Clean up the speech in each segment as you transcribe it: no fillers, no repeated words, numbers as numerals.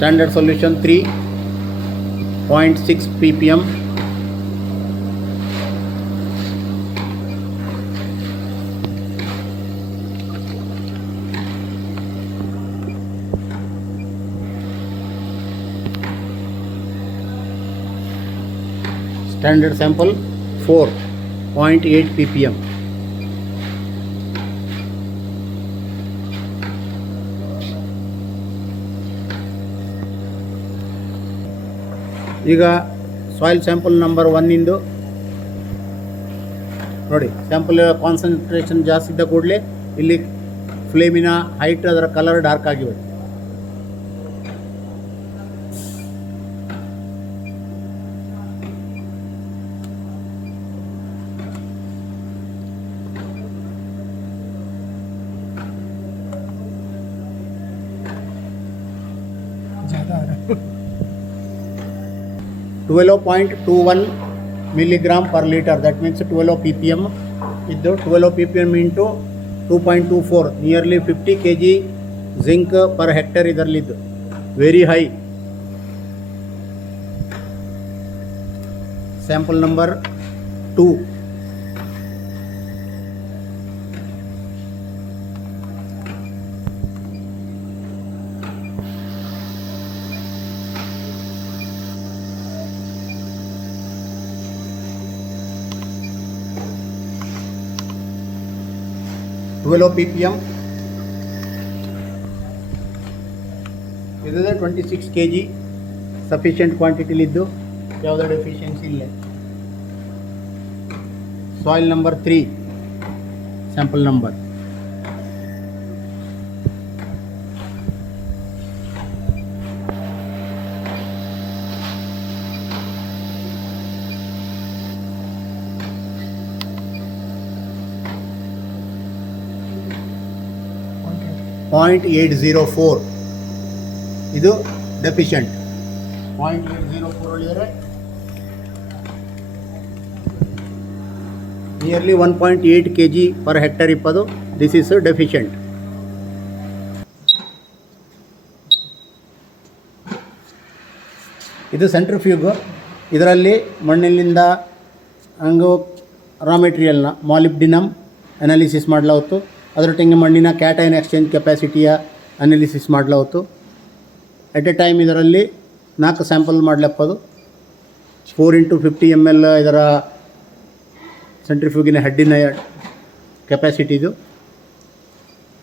Standard solution 3.6 ppm. Standard sample 4.8 ppm. ಈಗ soil sample number 1 ಇಂದು ನೋಡಿ, sample concentration ಜಾಸ್ತಿ ಇದ್ದ ಕೂಡಲೇ ಇಲ್ಲಿ ಫ್ಲೇಮಿನ ಹೈಟ್, ಅದರ ಕಲರ್ ಡಾರ್ಕ್ ಆಗಿರುತ್ತೆ. ज़्यादा आ रहा है 12.21 milligram per liter, that means 12 ppm. Iddu 12 ppm into 2.24, nearly 50 kg zinc per hectare idarliddu, very high. Sample number 2. ppm. This is 26 kg, sufficient quantity liddu, ಯಾವುದೇ ಡೆಫಿಷಿಯನ್ಸಿ ಇಲ್ಲ. Soil number 3, sample number. .804 ಇದು deficient. 0.804 ಹೇಳಿದರೆ nearly 1.8 kg per hectare ಇಪ್ಪದು. This is deficient. ಇದು centrifuge. ಇದರಲ್ಲಿ ಮಣ್ಣಿನಿಂದ ಹಂಗು ರಾ ಮೆಟೀರಿಯಲ್ನ ಮಾಲಿಬ್ಡಿನಮ್ ಅನಾಲಿಸಿಸ್ ಮಾಡಲಾಯಿತು. ಅದರೊಟ್ಟಿಗೆ ಮಣ್ಣಿನ ಕ್ಯಾಟೈನ್ ಎಕ್ಸ್ಚೇಂಜ್ ಕೆಪಾಸಿಟಿಯ ಅನಾಲಿಸಿಸ್ ಮಾಡಲಾಯಿತು. ಎಟ್ ಎ ಟೈಮ್ ಇದರಲ್ಲಿ 4 ಸ್ಯಾಂಪಲ್ ಮಾಡಲಪ್ಪದು. 4 into 50 ml ಇದರ ಸೆಂಟ್ರಿಫ್ಯೂಗಿನ ಹೆಡ್ಡಿನ ಕೆಪಾಸಿಟಿ ಇದು.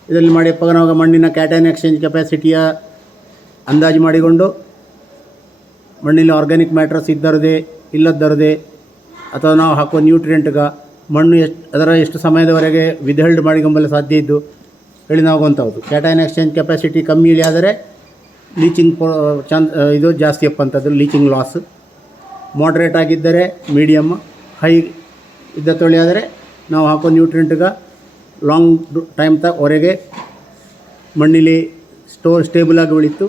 ಇದರಲ್ಲಿ ಮಾಡಿಯಪ್ಪಾಗ ನಾವು ಮಣ್ಣಿನ ಕ್ಯಾಟೈನ್ ಎಕ್ಸ್ಚೇಂಜ್ ಕೆಪಾಸಿಟಿಯ ಅಂದಾಜು ಮಾಡಿಕೊಂಡು ಮಣ್ಣಿನ ಆರ್ಗ್ಯಾನಿಕ್ ಮ್ಯಾಟ್ರಸ್ ಇದ್ದರದೆ ಇಲ್ಲದ್ದರದೆ, ಅಥವಾ ನಾವು ಹಾಕುವ ನ್ಯೂಟ್ರಿಯೆಂಟ್ಗೆ ಮಣ್ಣು ಎಷ್ಟು ಸಮಯದವರೆಗೆ ವಿದ್ಹಲ್ಡ್ ಮಾಡಿಕೊಂಬಲ್ಲ ಸಾಧ್ಯ ಇದ್ದು ಹೇಳಿ ನಾವು ಗೊಂತಾವುದು. ಕ್ಯಾಟೈನ್ ಎಕ್ಸ್ಚೇಂಜ್ ಕೆಪಾಸಿಟಿ ಕಮ್ಮಿ ಇಳಿ ಆದರೆ ಲೀಚಿಂಗ್ ಇದು ಜಾಸ್ತಿ ಅಪ್ಪಂಥದ್ದು, ಲೀಚಿಂಗ್ ಲಾಸ್. ಮಾಡ್ರೇಟ್ ಆಗಿದ್ದರೆ ಮೀಡಿಯಮ್, ಹೈ ಇದ್ದ ತೊಳಿ ಆದರೆ ನಾವು ಹಾಕೋ ನ್ಯೂಟ್ರಿಯೆಂಟ್ಗೆ ಲಾಂಗ್ ಟೈಮ್ ವರೆಗೆ ಮಣ್ಣಿಲಿ ಸ್ಟೇಬಲ್ ಆಗಿ ಉಳಿತು.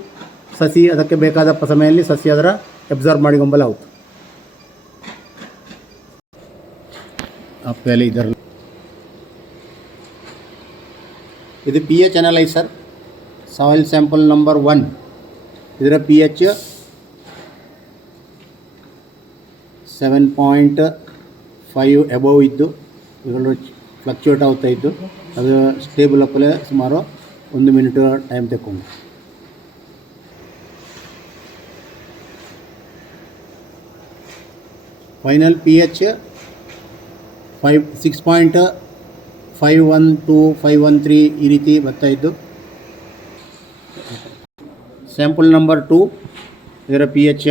ಸಸಿ ಅದಕ್ಕೆ ಬೇಕಾದ ಸಮಯದಲ್ಲಿ ಸಸಿ ಅದರ ಅಬ್ಸರ್ವ್ ಮಾಡಿಕೊಂಬಲ್ಲ ಆಯಿತು. ಪಹले इधर ಇದು pH analyser. Soil sample number 1, ಇದರ pH 7.5 ಎಬೋವ್ ಇದ್ದು ಇವುಗಳು ಫ್ಲಕ್ಚುಯೇಟ್ ಆಗ್ತಾ ಇದ್ದು, ಅದು ಸ್ಟೇಬಲ್ ಅಪ್ಪಲೆ ಸುಮಾರು 1 ಮಿನಿಟ್ ಟೈಮ್ ತಗೊಂಡು. ಫೈನಲ್ pH 6.51 to 513 ಈ ರೀತಿ ಬರ್ತಾಯಿದ್ದು. ಸ್ಯಾಂಪಲ್ ನಂಬರ್ 2, ಇದರ pH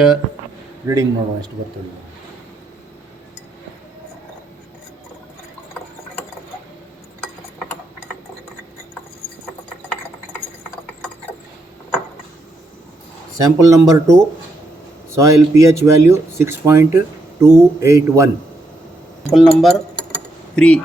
ರೀಡಿಂಗ್ ನೋಡುವ ಎಷ್ಟು ಬರ್ತದೆ. Sample number 2, soil pH value 6.281. Sample number 3,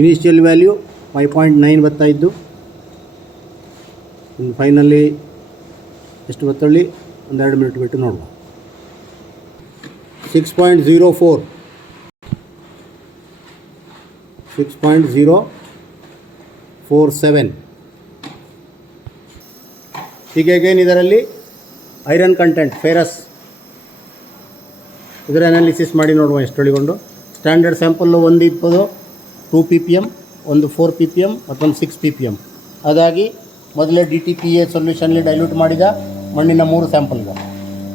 initial value 5.9 ಬರ್ತಾ ಇದ್ದು, ಫೈನಲಿ ಎಷ್ಟು ಬರ್ತಳ್ಳಿ ಒಂದೆರಡು ಮಿನಿಟ್ ಬಿಟ್ಟು ನೋಡುವ. 6.04 6.047. ಹೀಗೆ ಅಗೇನ್ ಇದರಲ್ಲಿ ಐರನ್ ಕಂಟೆಂಟ್ ಫೆರಸ್ ಇದರ ಅನಾಲಿಸಿಸ್ ಮಾಡಿ ನೋಡುವ ಎಷ್ಟೊಳಿಗೊಂಡು. ಸ್ಟ್ಯಾಂಡರ್ಡ್ ಸ್ಯಾಂಪಲ್ಲು 120 2 ppm, ಒಂದು 4 ppm ಮತ್ತೊಂದು 6 ppm. ಅದಾಗಿ ಮೊದಲೇ DTPA ಸೊಲ್ಯೂಷನ್ಲಿ ಡೈಲ್ಯೂಟ್ ಮಾಡಿದ ಮಣ್ಣಿನ 3 ಸ್ಯಾಂಪಲ್ಗಳು.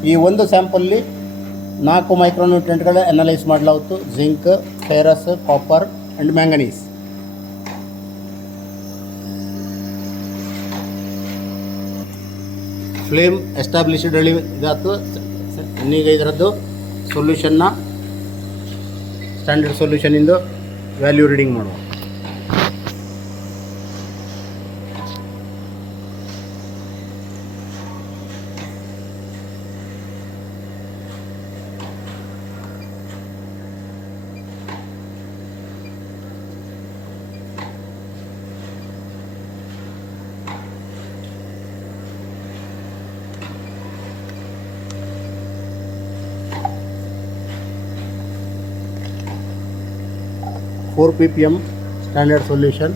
ಈ ಒಂದು ಸ್ಯಾಂಪಲ್ಲಿ 4 ಮೈಕ್ರೋನ್ಯೂಟ್ರೆಂಟ್ಗಳ ಅನಲೈಸ್ ಮಾಡಲಾಯಿತು: zinc, ferrous, copper and manganese. Flame established ಇದಾಯ್ತು. ಈಗ ಇದರದ್ದು ಸೊಲ್ಯೂಷನ್ನ ಸ್ಟ್ಯಾಂಡರ್ಡ್ ಸೊಲ್ಯೂಷನಿಂದು ವ್ಯಾಲ್ಯೂ ರೀಡಿಂಗ್ ಮಾಡುವ. Four ppm standard solution.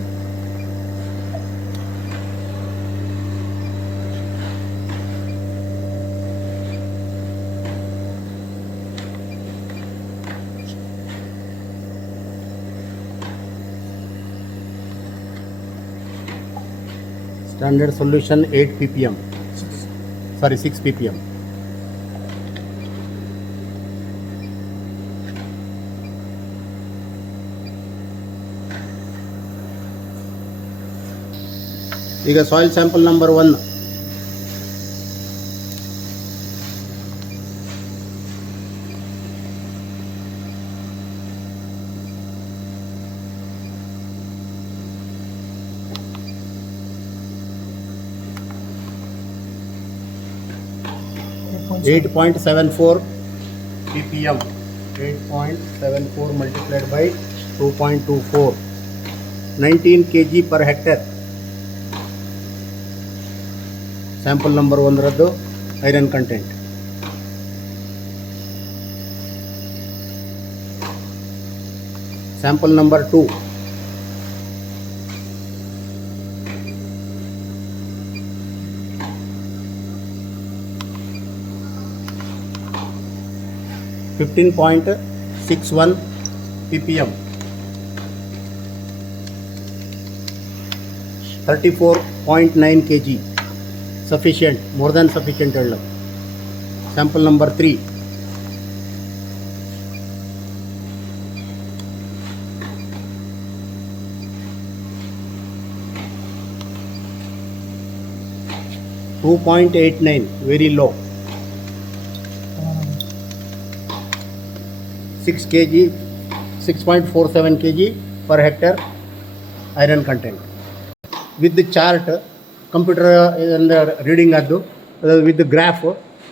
Standard solution 8 ppm. Sorry, 6 ppm. ಈಗ ಸಾಯಿಲ್ ಸ್ಯಾಂಪಲ್ ನಂಬರ್ 1. .74 ppm. 8.74 multiplied by 2.24. 19 kg per hectare. Sample number 1ರದ್ದು ಐರನ್ ಕಂಟೆಂಟ್. Sample number 2. .61 ppm. 34.9 kg. Sufficient, more than sufficient. Sample number 3. .89, very low. 6 kg, 6.47 kg per hectare iron content. With the chart, computer ಇದರಿಂದ ರೀಡಿಂಗ್ ಆದ್ದು with graph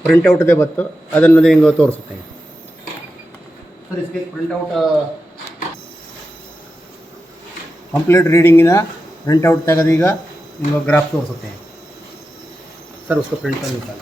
ಪ್ರಿಂಟೌಟ್ದೇ ಬತ್ತು, ಅದನ್ನು ನಿಮಗೆ ತೋರಿಸುತ್ತೆ. ಸರ್ इसके printout complete ರೀಡಿಂಗಿನ ಪ್ರಿಂಟೌಟ್ ತೆಗೆದೀಗ ನಿಮಗೆ ಗ್ರಾಫ್ ತೋರಿಸುತ್ತೆ. ಸರ್ उसको प्रिंट कर निकाल.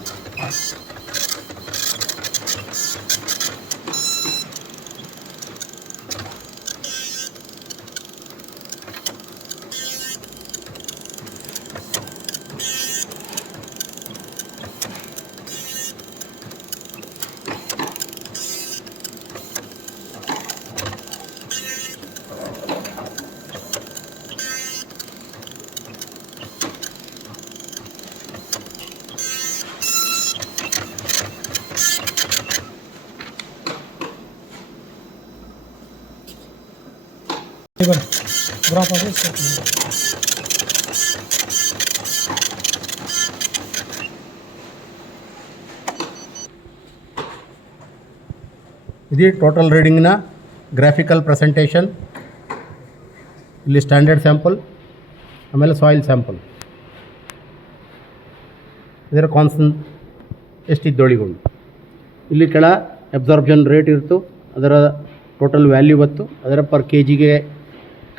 ಇದು ಟೋಟಲ್ ರೀಡಿಂಗ್ನ ಗ್ರಾಫಿಕಲ್ ಪ್ರೆಸೆಂಟೇಷನ್. ಇಲ್ಲಿ ಸ್ಟ್ಯಾಂಡರ್ಡ್ ಸ್ಯಾಂಪಲ್, ಆಮೇಲೆ ಸಾಯಿಲ್ ಸ್ಯಾಂಪಲ್, ಇದರ ಕಾನ್ಸನ್ ಎಷ್ಟಿದ್ದೊಳಿಗೊಂಡು ಇಲ್ಲಿ ಕೆಳ ಅಬ್ಸಾರ್ಬ್ಷನ್ ರೇಟ್ ಇರ್ತು, ಅದರ ಟೋಟಲ್ ವ್ಯಾಲ್ಯೂ ಬತ್ತು, ಅದರ ಪರ್ ಕೆ ಜಿಗೆ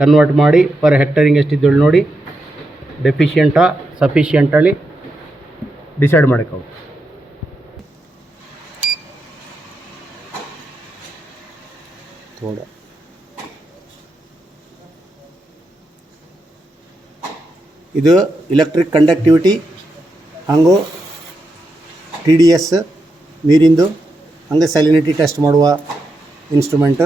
ಕನ್ವರ್ಟ್ ಮಾಡಿ ಪರ್ ಹೆಕ್ಟರಿಂಗ್ ಎಷ್ಟಿದ್ದೊಳು ನೋಡಿ ಡೆಫಿಷಿಯೆಂಟಾ ಸಫಿಷಿಯೆಂಟಲ್ಲಿ ಡಿಸೈಡ್ ಮಾಡೋಕ್ಕಾಗುತ್ತೆ. थोड़ा ಇದು ಇಲೆಕ್ಟ್ರಿಕ್ ಕಂಡಕ್ಟಿವಿಟಿ ಹಾಗೂ ಟಿ ಡಿ ಎಸ್ ನೀರಿಂದು ಹಂಗೆ ಸಲಿನಿಟಿ ಟೆಸ್ಟ್ ಮಾಡುವ ಇನ್ಸ್ಟ್ರೂಮೆಂಟ್.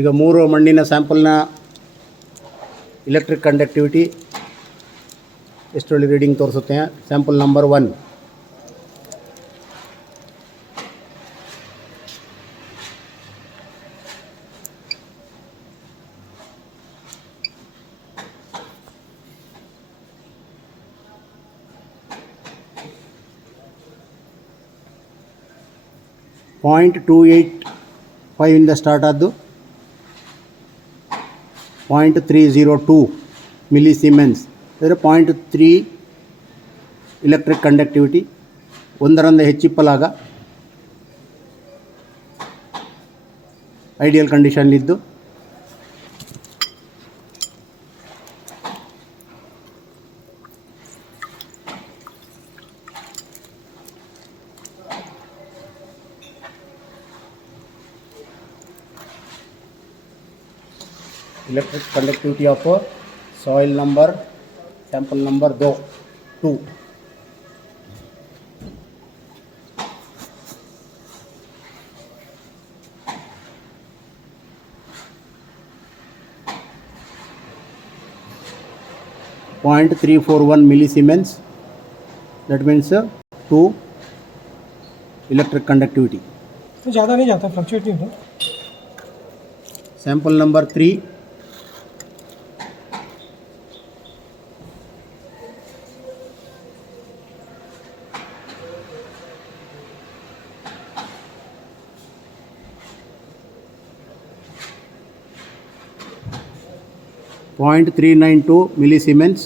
ಈಗ 3 ಮಣ್ಣಿನ ಸ್ಯಾಂಪಲ್ನ ಇಲೆಕ್ಟ್ರಿಕ್ ಕಂಡಕ್ಟಿವಿಟಿ ಎಷ್ಟರಲ್ಲಿ ರೀಡಿಂಗ್ ತೋರಿಸುತ್ತೆ. ಸ್ಯಾಂಪಲ್ ನಂಬರ್ 1 0.285 ಇಂದ ಸ್ಟಾರ್ಟ್ ಆದ್ದು 0.302 ಮಿಲಿ ಸಿಮೆನ್ಸ್ ಅಂದರೆ 0.3 ಇಲೆಕ್ಟ್ರಿಕ್ ಕಂಡಕ್ಟಿವಿಟಿ. ಒಂದರಿಂದ ಹೆಚ್ಚಿಪ್ಪಲಾಗ ಐಡಿಯಲ್ ಕಂಡೀಷನ್ಲಿದ್ದು electric conductivity of soil number sample number 2 0.341 millisiemen's. That means 2 electric conductivity. तो ज़्यादा नहीं जाता, फ्लक्चुएट नहीं होता. सैंपल नंबर 3 0.392 millisiemens.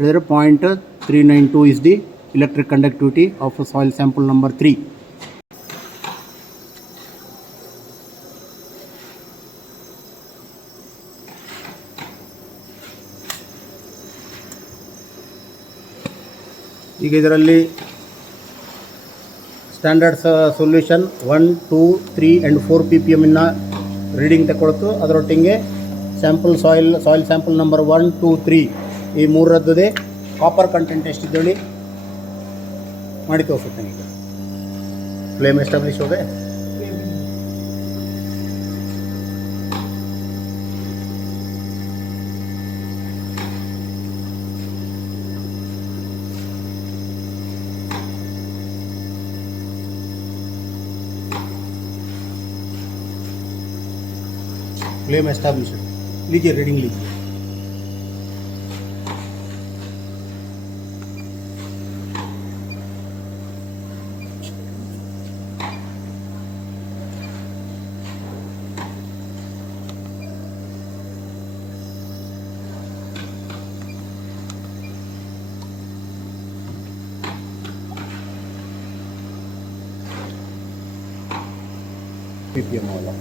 0.392 is the electric conductivity of soil sample number 3. ಈಗ ಇದರಲ್ಲಿ ಸ್ಟ್ಯಾಂಡರ್ಡ್ ಸೊಲ್ಯೂಷನ್ 1, 2, 3 ಆ್ಯಂಡ್ 4 ppm ಇನ್ನ ರೀಡಿಂಗ್ ತಗೊಳ್ತು. ಅದರೊಟ್ಟಿಗೆ ಸ್ಯಾಂಪಲ್ ಸಾಯಿಲ್ ಸ್ಯಾಂಪಲ್ ನಂಬರ್ 1, 2, 3 ಈ ಮೂರರದ್ದೇ ಕಾಪರ್ ಕಂಟೆಂಟ್ ಎಷ್ಟಿದ್ದೇಳಿ ಮಾಡಿ ತೋರಿಸುತ್ತೇನೆ. ಈಗ ಫ್ಲೇಮ್ ಎಸ್ಟಾಬ್ಲಿಷ್ ಹೋದೆ. फ्लेम एस्टैब्लिश लीजिए, रीडिंग लीजिए. पीपीएम वाला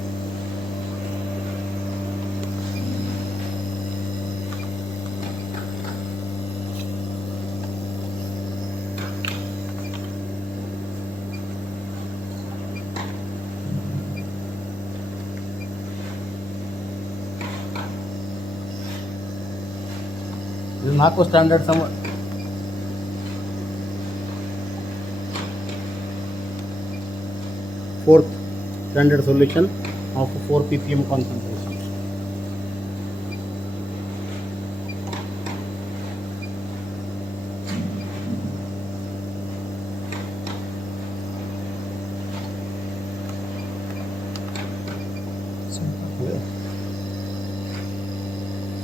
नाको स्टैंडर्ड सम 4th standard solution of 4 ppm concentration.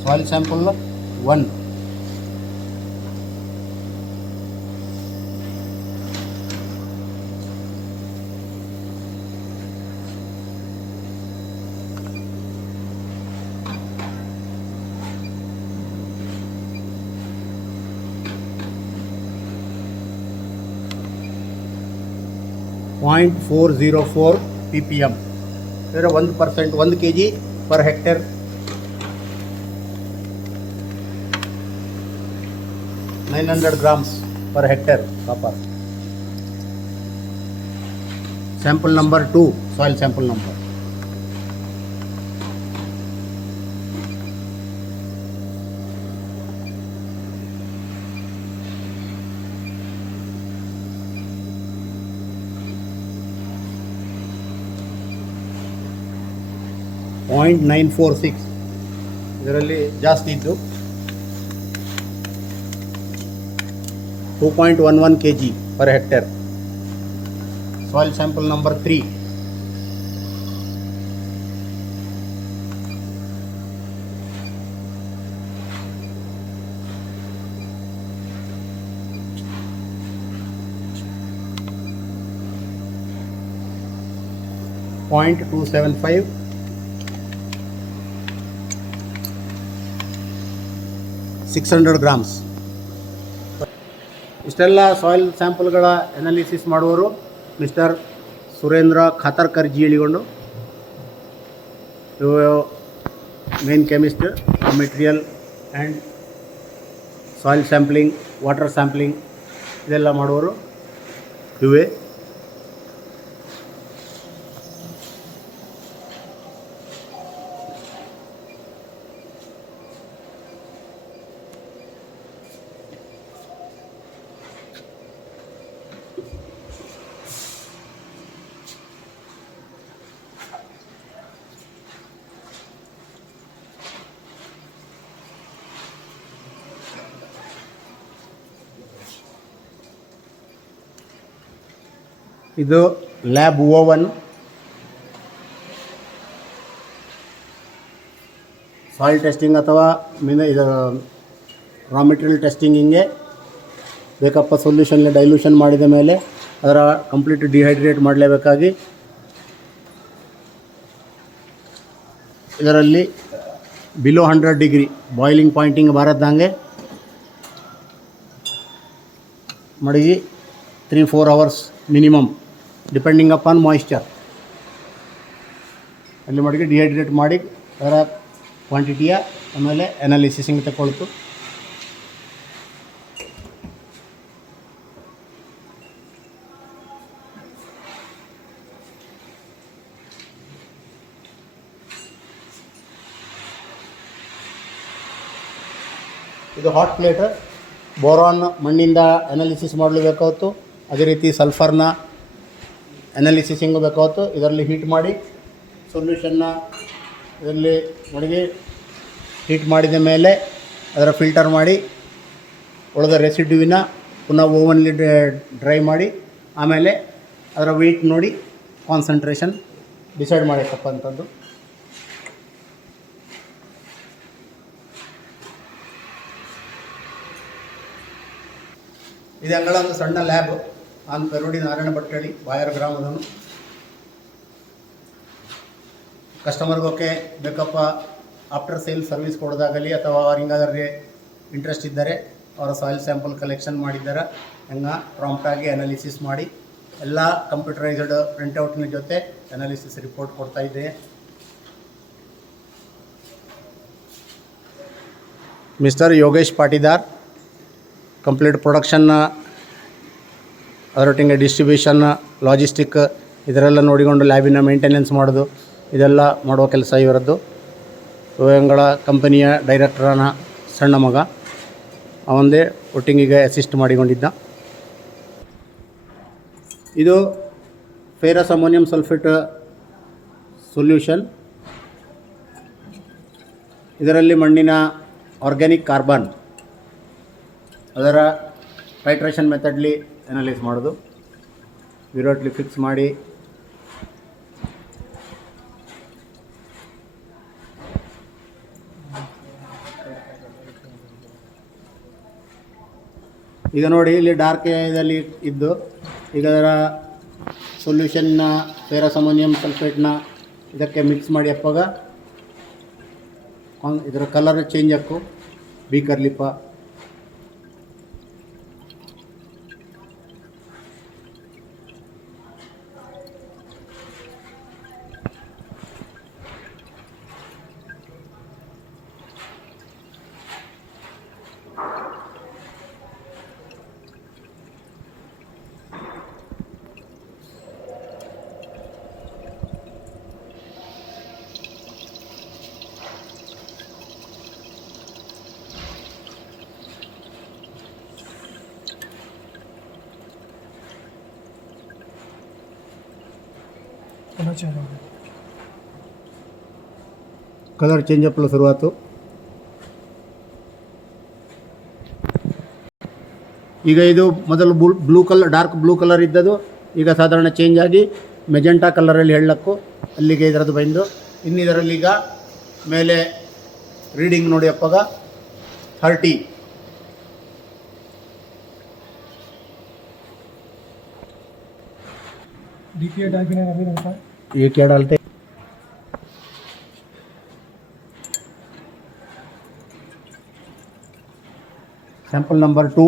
Soil sample 1. .404 ppm. 1%, 1 kg per hectare. (900 grams per hectare copper. sample number 2, soil sample number. .946 ಇದರಲ್ಲಿ ಜಾಸ್ತಿ ಇದ್ದು 2.11 kg per hectare. Soil sample number 3. .275. $600 grams. ಇಷ್ಟೆಲ್ಲ ಸಾಯಿಲ್ ಸ್ಯಾಂಪಲ್ಗಳ ಅನಾಲಿಸಿಸ್ ಮಾಡುವವರು ಮಿಸ್ಟರ್ ಸುರೇಂದ್ರ ಖಾತರ್ಕರ್ ಜಿ ಹೇಳಿಕೊಂಡು, main chemist, material and soil sampling, water sampling ಇದೆಲ್ಲ ಮಾಡುವವರು ಇವೇ. ಇದು ಲ್ಯಾಬ್ O1 ಸಾಯಿಲ್ ಟೆಸ್ಟಿಂಗ್ ಅಥವಾ ಇದು ರಾ ಮೆಟೀರಿಯಲ್ ಟೆಸ್ಟಿಂಗಿಗೆ ಬೇಕಪ್ಪ. ಸೊಲ್ಯೂಷನ್ಗೆ ಡೈಲ್ಯೂಷನ್ ಮಾಡಿದ ಮೇಲೆ ಅದರ ಕಂಪ್ಲೀಟ್ ಡಿಹೈಡ್ರೇಟ್ ಮಾಡಲೇಬೇಕಾಗಿ ಇದರಲ್ಲಿ ಬಿಲೋ 100 ಡಿಗ್ರಿ ಬಾಯ್ಲಿಂಗ್ ಪಾಯಿಂಟಿಂಗ್ ಬರದಂಗೆ ಮಡಗಿ 3-4 hours minimum depending upon moisture ಅಲ್ಲಿ ಮಡಗಿ ಡಿಹೈಡ್ರೇಟ್ ಮಾಡಿ ಅದರ ಕ್ವಾಂಟಿಟಿಯ ಆಮೇಲೆ ಅನಾಲಿಸಿಸಿಂಗ್ ತಗೊಳ್ತು. ಇದು ಹಾಟ್ ಪ್ಲೇಟ್. ಬೋರಾನ್ ಮಣ್ಣಿಂದ ಅನಾಲಿಸಿಸ್ ಮಾಡಲು ಬೇಕಾಗುತ್ತೆ. ಅದೇ ರೀತಿ ಸಲ್ಫರ್ನ ಅನಾಲಿಸಿಸಿಂಗು ಬೇಕಾಗುತ್ತೆ. ಇದರಲ್ಲಿ ಹೀಟ್ ಮಾಡಿ ಸೊಲ್ಯೂಷನ್ನ ಇದರಲ್ಲಿ ಮಡಗಿ ಹೀಟ್ ಮಾಡಿದ ಮೇಲೆ ಅದರ ಫಿಲ್ಟರ್ ಮಾಡಿ ಉಳಿದ ರೆಸಿಡ್ಯೂವಿನ ಪುನಃ ಓವನ್ಲಿ ಡ್ರೈ ಮಾಡಿ ಆಮೇಲೆ ಅದರ ವೆಯ್ಟ್ ನೋಡಿ ಕಾನ್ಸಂಟ್ರೇಷನ್ ಡಿಸೈಡ್ ಮಾಡಬೇಕಪ್ಪ ಅಂತಂದು. ಇದು ಅಂಗಳ ಒಂದು ಸಣ್ಣ ಲ್ಯಾಬ್ ಆನ್ ಪೆರೋಡಿ ನಾರಾಯಣ ಭಟ್ಟಳ್ಳಿ ಬಾಯರ್ ಗ್ರಾಮದವನು. ಕಸ್ಟಮರ್ಗೋಕೆ ಬೇಕಪ್ಪ ಆಫ್ಟರ್ ಸೇಲ್ ಸರ್ವಿಸ್ ಕೊಡೋದಾಗಲಿ ಅಥವಾ ಅವ್ರಿಂಗಾದ್ರೆ ಇಂಟ್ರೆಸ್ಟ್ ಇದ್ದರೆ ಅವರ ಸಾಯಿಲ್ ಸ್ಯಾಂಪಲ್ ಕಲೆಕ್ಷನ್ ಮಾಡಿದ್ದಾರೆ ಹಂಗೆ ಪ್ರಾಂಪ್ಟಾಗಿ ಅನಾಲಿಸಿಸ್ ಮಾಡಿ ಎಲ್ಲ ಕಂಪ್ಯೂಟರೈಸ್ಡ್ ಪ್ರಿಂಟೌಟ್ನ ಜೊತೆ ಅನಾಲಿಸಿಸ್ ರಿಪೋರ್ಟ್ ಕೊಡ್ತಾ ಇದ್ದೆ. ಮಿಸ್ಟರ್ ಯೋಗೇಶ್ ಪಾಟಿದಾರ್ ಕಂಪ್ಲೀಟ್ ಪ್ರೊಡಕ್ಷನ್ನ ಅದರೊಟ್ಟಿಗೆ ಡಿಸ್ಟ್ರಿಬ್ಯೂಷನ್ ಲಾಜಿಸ್ಟಿಕ್ ಇದರೆಲ್ಲ ನೋಡಿಕೊಂಡು ಲ್ಯಾಬಿನ ಮೇಂಟೆನೆನ್ಸ್ ಮಾಡೋದು ಇದೆಲ್ಲ ಮಾಡುವ ಕೆಲಸ ಇವರದ್ದು. ಎಂಗಳ ಕಂಪನಿಯ ಡೈರೆಕ್ಟರನ ಸಣ್ಣ ಮಗ ಅವಂದೇ ಒಟ್ಟಿಂಗಿಗೆ ಅಸಿಸ್ಟ್ ಮಾಡಿಕೊಂಡಿದ್ದ. ಇದು ಫೆರಸ್ ಅಮೋನಿಯಂ ಸಲ್ಫೇಟ್ ಸೊಲ್ಯೂಷನ್. ಇದರಲ್ಲಿ ಮಣ್ಣಿನ ಆರ್ಗ್ಯಾನಿಕ್ ಕಾರ್ಬನ್ ಅದರ ಟೈಟ್ರೇಷನ್ ಮೆಥಡ್ಲಿ ಅನಲೈಸ್ ಮಾಡೋದು. ವಿರೋಟ್ಲಿ ಫಿಕ್ಸ್ ಮಾಡಿ ಈಗ ನೋಡಿ ಇಲ್ಲಿ ಡಾರ್ಕ್ ಇದರಲ್ಲಿ ಇದ್ದು ಈಗ ಅದರ ಸೊಲ್ಯೂಷನ್ನ ಫೆರಸ್ ಅಮೋನಿಯಂ ಸಲ್ಫೇಟ್ನ ಇದಕ್ಕೆ ಮಿಕ್ಸ್ ಮಾಡಿ ಅಪ್ಪಾಗ ಇದರ ಕಲರ್ ಚೇಂಜ್ ಹಾಕು ಬೀಕರ್ ಲಿಪ್ಪ. कलर चेंज हो गया। ಕಲರ್ ಚೇಂಜ್ ಅಪ್ಲ ಶುರುವಾತು. ಈಗ ಇದು ಮೊದಲು blue colour, dark blue colour ಇದ್ದದು ಈಗ ಸಾಧಾರಣ ಚೇಂಜ್ ಆಗಿ ಮೆಜೆಂಟಾ ಕಲರಲ್ಲಿ ಹೇಳಕ್ಕು ಅಲ್ಲಿಗೆ ಇದರದ್ದು ಬಂದು ಇನ್ನಿದರಲ್ಲಿ ಈಗ ಮೇಲೆ ರೀಡಿಂಗ್ ನೋಡಿ ಅಪ್ಪಗ 30. DPA डायबिनर अभी रहता है। ये क्या डालते? Sample number 2.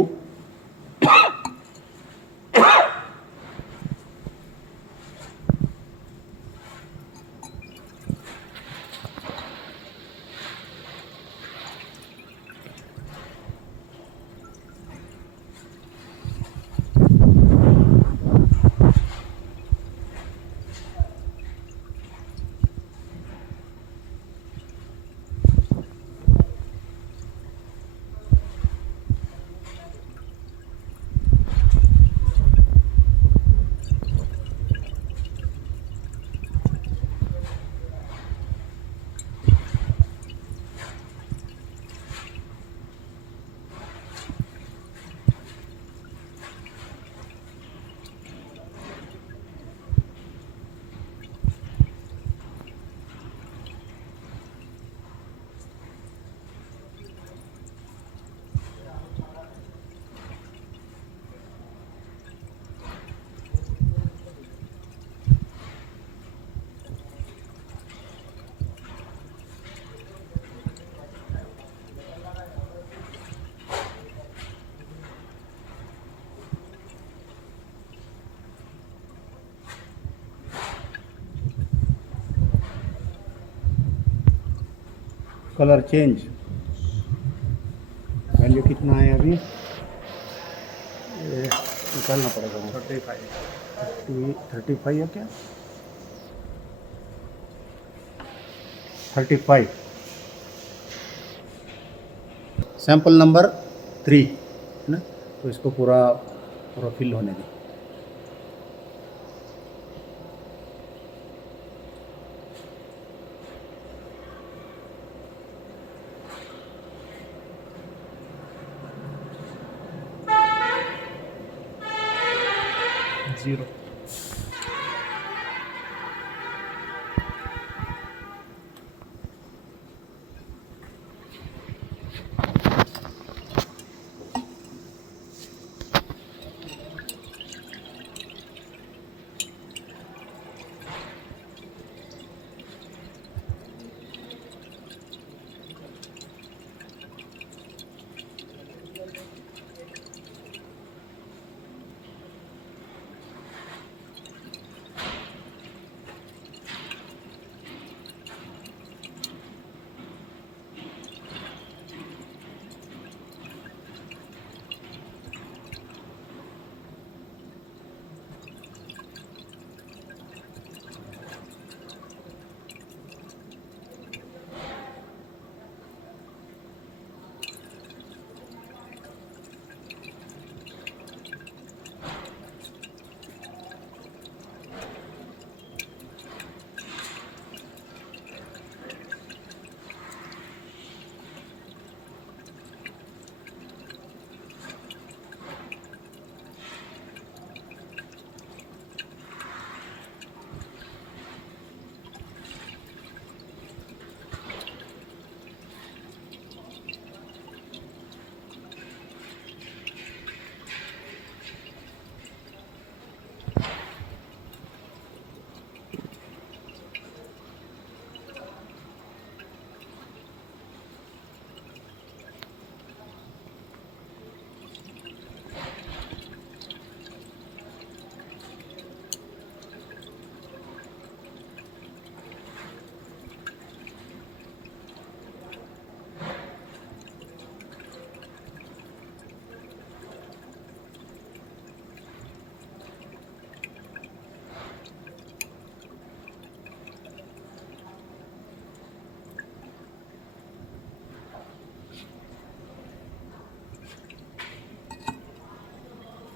Colour change, value कितना है अभी ये निकालना पड़ेगा. 35 है क्या? 35. सैंपल नंबर 3 है ना, तो इसको पूरा फिल होने दी. जीरो।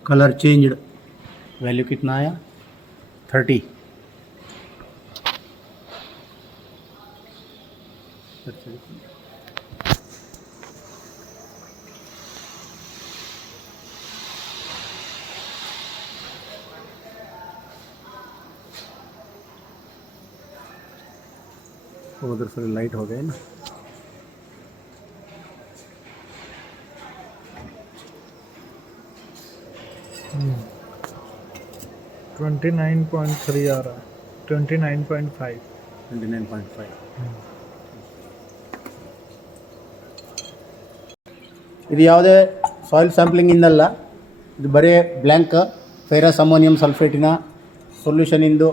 कलर चेंज्ड, वैल्यू कितना आया 30. उधर से लाइट हो गए ना। ट्वेंटी 29.3 आ रहा है, 29.5। 29.5 ಇದು ಯಾವುದೇ ಸಾಯಿಲ್ ಸ್ಯಾಂಪ್ಲಿಂಗ್ ಇಂದಲ್ಲ, ಇದು ಬರೀ ಬ್ಲ್ಯಾಂಕ್ ಫೆರಸ್ ಅಮೋನಿಯಂ ಸಲ್ಫೇಟಿನ ಸೊಲ್ಯೂಷನಿಂದು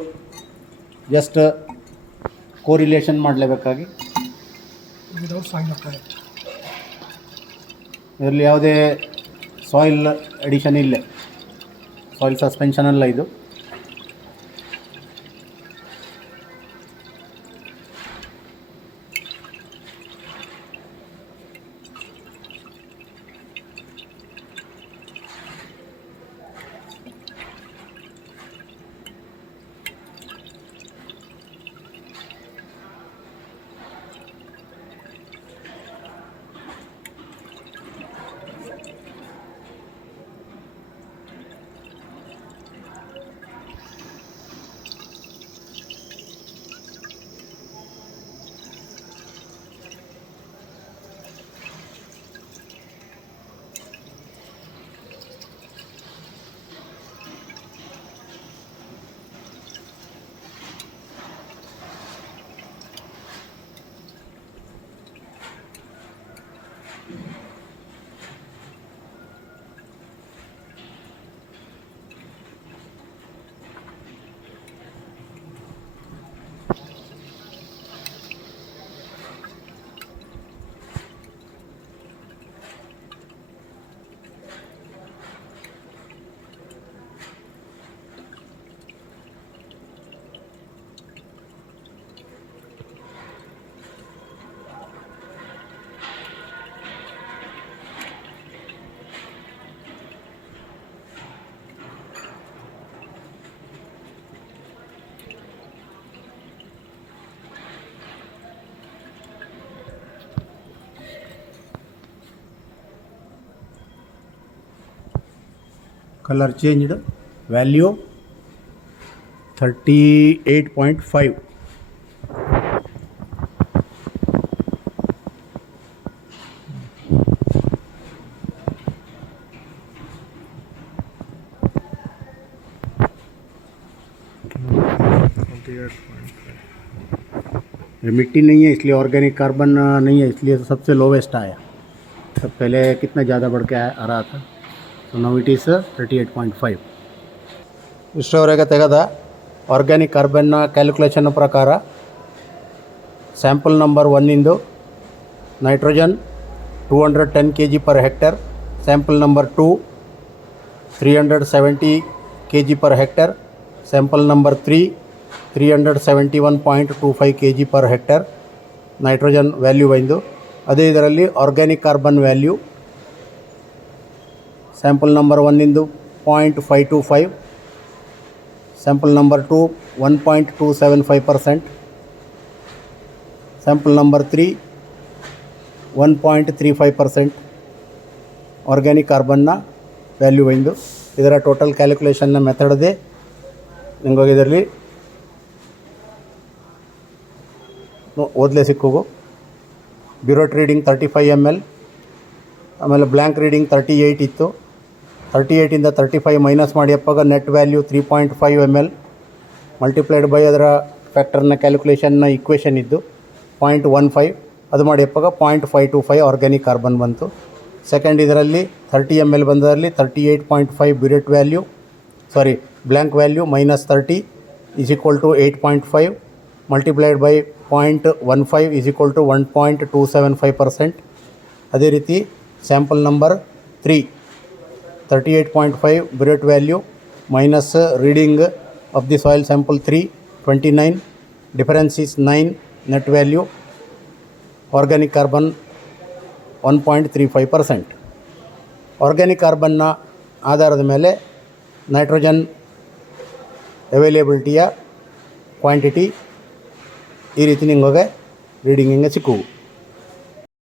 ಜಸ್ಟ್ ಕೋರಿಲೇಷನ್ ಮಾಡಲೇಬೇಕಾಗಿ. Without soil apply. ಇದರಲ್ಲಿ ಯಾವುದೇ ಸಾಯಿಲ್ ಎಡಿಷನ್ ಇಲ್ಲ, ಸಾಯಿಲ್ ಸಸ್ಪೆನ್ಷನ್ ಅಲ್ಲ ಇದು. Color changed, value 38.5. मिट्टी नहीं है इसलिए ऑर्गेनिक कार्बन नहीं है, इसलिए तो सबसे लोवेस्ट आया. सब पहले कितना ज़्यादा बढ़ के आ रहा था. So now it is 38.5. ಇಷ್ಟವರೆಗೆ ತೆಗೆದ ಆರ್ಗ್ಯಾನಿಕ್ ಕಾರ್ಬನ್ನ ಕ್ಯಾಲ್ಕುಲೇಷನ್ ಪ್ರಕಾರ sample number 1 nitrogen 210 kg per hectare, sample number 2 370 kg per hectare, sample number 3 371.25 kg per hectare nitrogen value ಬಂದು. ಅದೇ ಇದರಲ್ಲಿ organic carbon value sample number 1 0.525, sample number 2 1.275%, sample number 3 1.35% organic ಕಾರ್ಬನ್ನ value ಬಂದು. ಇದರ total ಕ್ಯಾಲ್ಕುಲೇಷನ್ನ ಮೆಥಡ್ದೇ ನಿಮಗೆ ಇದರಲ್ಲಿ ಓದಲೇ ಸಿಕ್ಕೋಗು. ಬ್ಯೂರೋಟ್ ರೀಡಿಂಗ್ 35 ml, ಆಮೇಲೆ ಬ್ಲ್ಯಾಂಕ್ ರೀಡಿಂಗ್ 38 ಇತ್ತು. 38ಇಂದ 35 ಮೈನಸ್ ಮಾಡಿ ಅಪ್ಪಾಗ net value 3.5 ml multiplied by ಅದರ ಫ್ಯಾಕ್ಟರ್ನ ಕ್ಯಾಲ್ಕುಲೇಷನ್ನ ಇಕ್ವೇಷನ್ ಇದ್ದು 0.15, ಅದು ಮಾಡಿ ಅಪ್ಪಾಗ 0.525 ಆರ್ಗ್ಯಾನಿಕ್ ಕಾರ್ಬನ್ ಬಂತು. ಸೆಕೆಂಡ್ ಇದರಲ್ಲಿ 30 ml ಬಂದರಲ್ಲಿ 38.5 burette value, blank value minus 30 is equal to 8.5 multiplied by 0.15 is equal to 1.275%. ಅದೇ ರೀತಿ sample number 3 38.5 burette value minus reading of the soil sample 3 29, difference is 9, net value organic carbon 1.35%. Organic ಕಾರ್ಬನ್ನ ಆಧಾರದ ಮೇಲೆ ನೈಟ್ರೋಜನ್ ಅವೈಲೇಬಿಲಿಟಿಯ ಕ್ವಾಂಟಿಟಿ ಈ ರೀತಿ ನಿಮಗೆ ರೀಡಿಂಗ್ ಹಿಂಗೆ ಸಿಕ್ಕುವು.